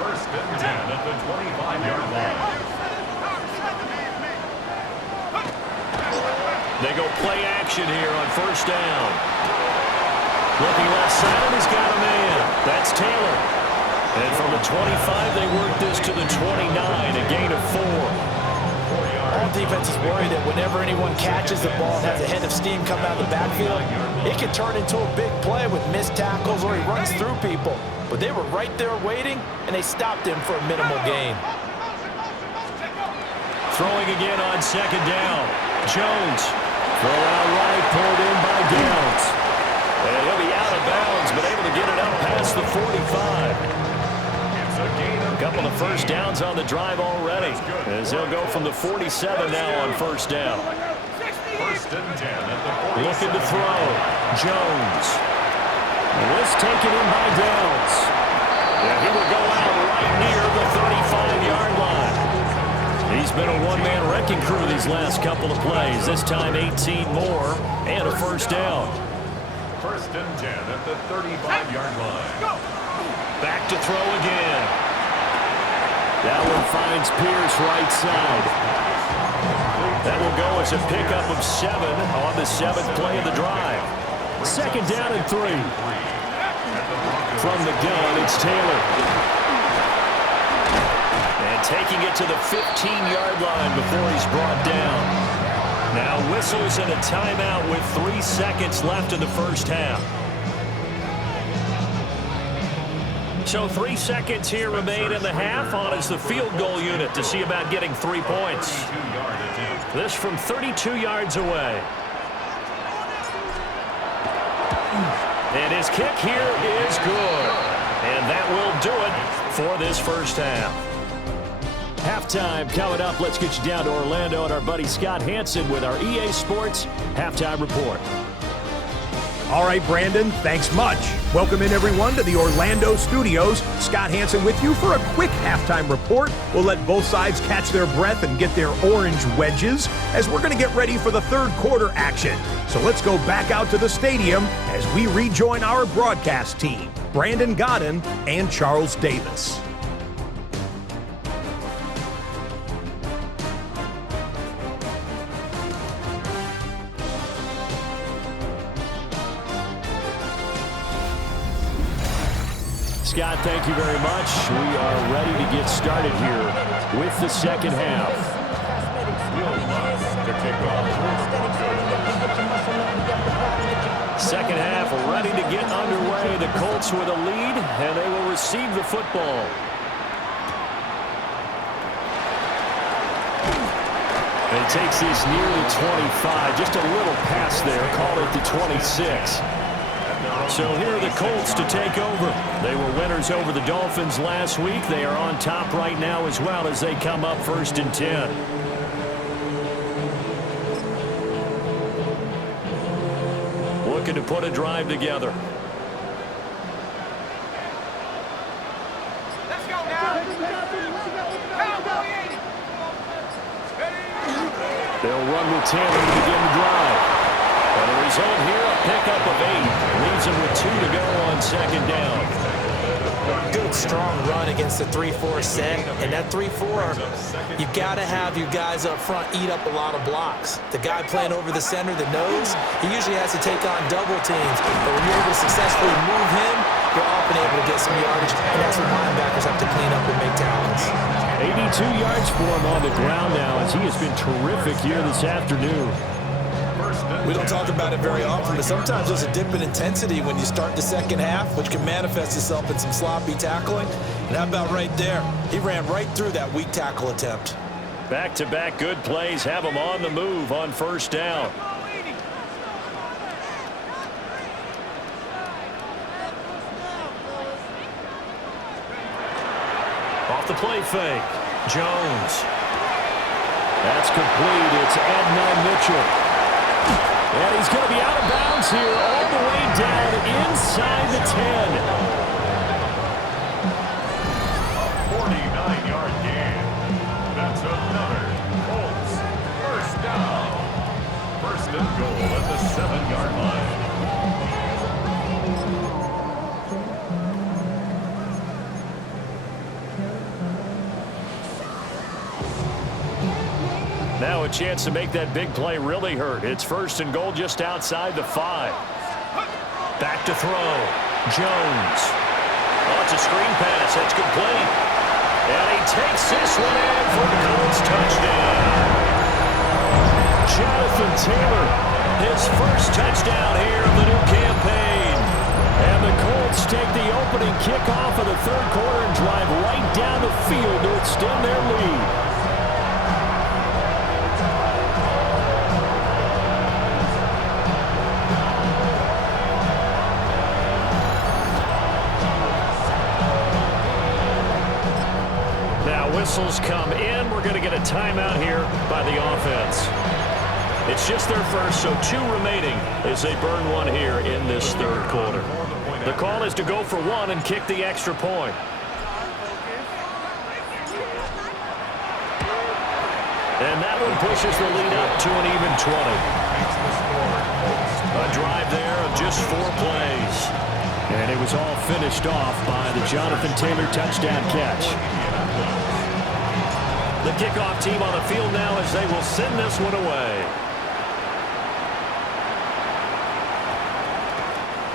First and 10 at the 25-yard line. They go play action here on first down. Looking left side, and he's got a man. That's Taylor. And from the 25, they work this to the 29, a gain of 4. All defenses worry that whenever anyone catches the ball and has a head of steam come out of the backfield, it can turn into a big play with missed tackles or he runs through people. But they were right there waiting, and they stopped him for a minimal gain. Throwing again on second down. Jones. Throw out right, pulled in by Downs. And he'll be out of bounds, but able to get it up past the 45. A couple of first downs on the drive already, as they'll go from the 47 now on first down. First and 10 at the 47. Looking to throw. Jones. This taken in by Downs. Yeah, he will go out right near the 35-yard line. He's been a one-man wrecking crew these last couple of plays. This time 18 more and a first down. First and 10 at the 35-yard line. Back to throw again. That one finds Pierce right side. That will go as a pickup of 7 on the 7th play of the drive. Second down and 3. From the gun, it's Taylor. And taking it to the 15-yard line before he's brought down. Now whistles and a timeout with 3 seconds left in the first half. So 3 seconds here remain in the half. On is the field goal unit to see about getting 3 points. This from 32 yards away. And his kick here is good. And that will do it for this first half. Halftime coming up. Let's get you down to Orlando and our buddy Scott Hansen with our EA Sports Halftime Report. All right, Brandon, thanks much. Welcome in, everyone, to the Orlando studios. Scott Hansen with you for a quick halftime report. We'll let both sides catch their breath and get their orange wedges as we're going to get ready for the third quarter action. So let's go back out to the stadium as we rejoin our broadcast team, Brandon Godden and Charles Davis. Scott, thank you very much. We are ready to get started here with the second half. Second half ready to get underway. The Colts with a lead, and they will receive the football. And it takes this near the 25, just a little past there, call it the 26. So here are the Colts to take over. They were winners over the Dolphins last week. They are on top right now as well as they come up first and 10. Looking to put a drive together. Let's go now. They'll run with Taylor to begin the drive. And the result here, a pickup of 8. Leaves them with 2 to go on second down. Good, strong run against the 3-4 set. And that 3-4, you got to have your guys up front eat up a lot of blocks. The guy playing over the center, the nose, he usually has to take on double teams. But when you're able to successfully move him, you're often able to get some yardage. And that's what linebackers have to clean up and make tackles. 82 yards for him on the ground now as he has been terrific here this afternoon. We don't talk about it very often, but sometimes there's a dip in intensity when you start the second half, which can manifest itself in some sloppy tackling. And how about right there? He ran right through that weak tackle attempt. Back-to-back good plays have him on the move on first down. Off the play fake. Jones. That's complete. It's Adnan Mitchell. And he's going to be out of bounds here all the way down inside the 10. A 49-yard gain. That's another Colts first down. First and goal at the 7-yard line. Now a chance to make that big play really hurt. It's 1st and goal just outside the 5. Back to throw. Jones. Oh, it's a screen pass. That's complete. And he takes this one in for the Colts touchdown. Jonathan Taylor, his first touchdown here of the new campaign. And the Colts take the opening kickoff of the 3rd quarter and drive right down the field to extend their lead. Whistles come in. We're going to get a timeout here by the offense. It's just their first, so 2 remaining as they burn one here in this 3rd quarter. The call is to go for 1 and kick the extra point. And that one pushes the lead up to an even 20. A drive there of just 4 plays. And it was all finished off by the Jonathan Taylor touchdown catch. The kickoff team on the field now as they will send this one away.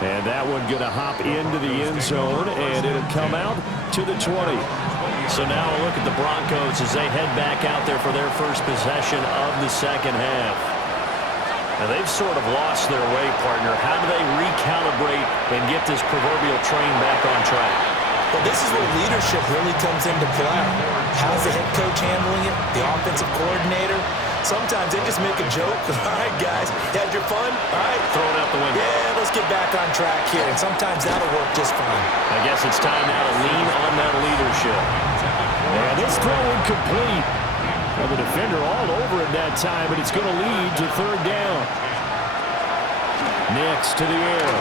And that one going to hop into the end zone, and it'll come out to the 20. So now a look at the Broncos as they head back out there for their first possession of the 2nd half. Now they've sort of lost their way, partner. How do they recalibrate and get this proverbial train back on track? Well, this is where leadership really comes into play. How's the head coach handling it? The offensive coordinator? Sometimes they just make a joke. All right, guys, had your fun? All right. Throw it out the window. Yeah, let's get back on track here. And sometimes that'll work just fine. I guess it's time now to lean on that leadership. And this throw incomplete. Well, the defender all over it that time, but it's going to lead to 3rd down. Next to the air.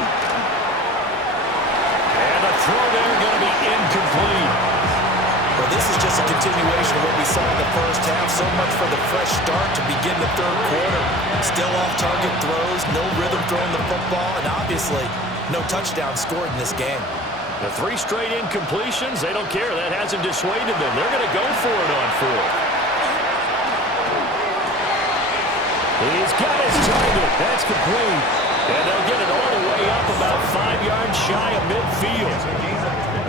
And the throw there going to be incomplete. Well, this is just a continuation of what we saw in the first half. So much for the fresh start to begin the 3rd quarter. Still off-target throws, no rhythm throwing the football, and obviously no touchdown scored in this game. The 3 straight incompletions, they don't care. That hasn't dissuaded them. They're going to go for it on 4th. He's got his target. That's complete. And they'll get it all the way up about 5 yards shy of midfield.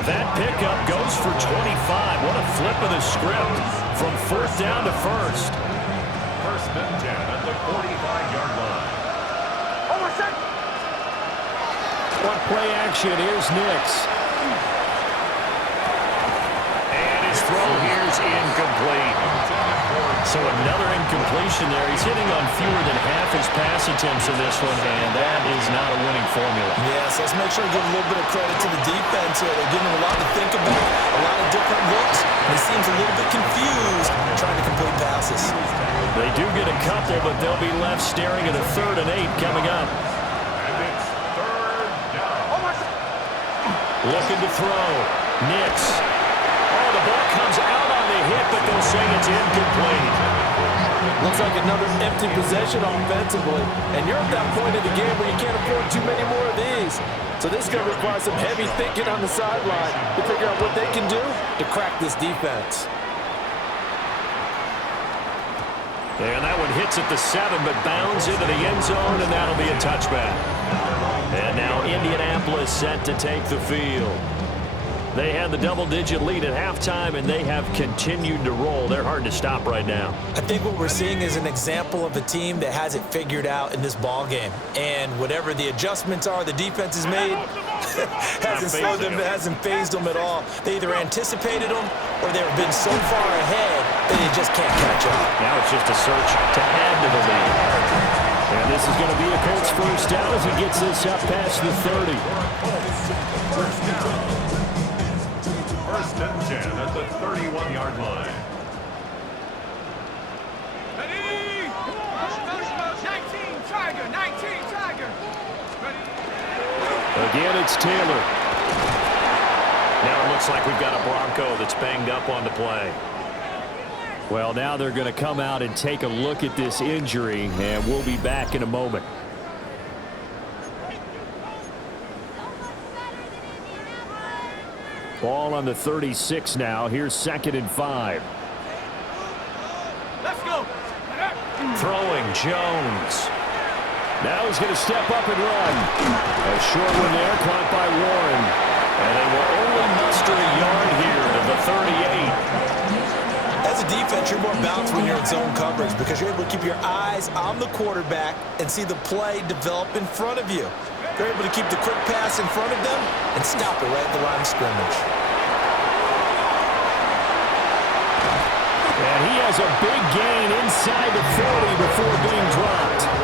That pickup goes for 25. What a flip of the script from 4th down to 1st. 1st and 10 at the 45-yard line. What play action? Here's Nix. And his throw here's incomplete. So another incompletion there. He's hitting on fewer than half his pass attempts in this one, and that is not a winning formula. Yes, let's make sure to give a little bit of credit to the defense here. They're giving him a lot to think about, a lot of different looks, and he seems a little bit confused trying to complete passes. They do get a couple, but they'll be left staring at a 3rd and 8 coming up. And it's 3rd down. Looking to throw. Nix. Oh, the ball comes out on the hit, but they'll say it's incomplete. Looks like another empty possession offensively. And you're at that point in the game where you can't afford too many more of these. So this is going to require some heavy thinking on the sideline to figure out what they can do to crack this defense. And that one hits at the 7, but bounds into the end zone, and that'll be a touchback. And now Indianapolis set to take the field. They had the double-digit lead at halftime, and they have continued to roll. They're hard to stop right now. I think what we're seeing is an example of a team that has it figured out in this ball game. And whatever the adjustments are the defense has made hasn't slowed them, hasn't phased them at all. They either anticipated them or they've been so far ahead that they just can't catch up. Now it's just a search to add to the lead. And this is going to be a Colts first down as he gets this up past the 30. First down. 1st and 10 at the 31-yard line. Ready? 19 Tiger. Ready? Again, it's Taylor. Now it looks like we've got a Bronco that's banged up on the play. Well, now they're going to come out and take a look at this injury, and we'll be back in a moment. Ball on the 36 now. Here's 2nd and 5. Let's go. Throwing Jones. Now he's going to step up and run. A short one there, caught by Warren. And they will only muster a yard here to the 38. As a defense, you're more balanced when you're in zone coverage because you're able to keep your eyes on the quarterback and see the play develop in front of you. You're able to keep the quick pass in front of them and stop it right at the line of scrimmage. And he has a big gain inside the 40 before being dropped.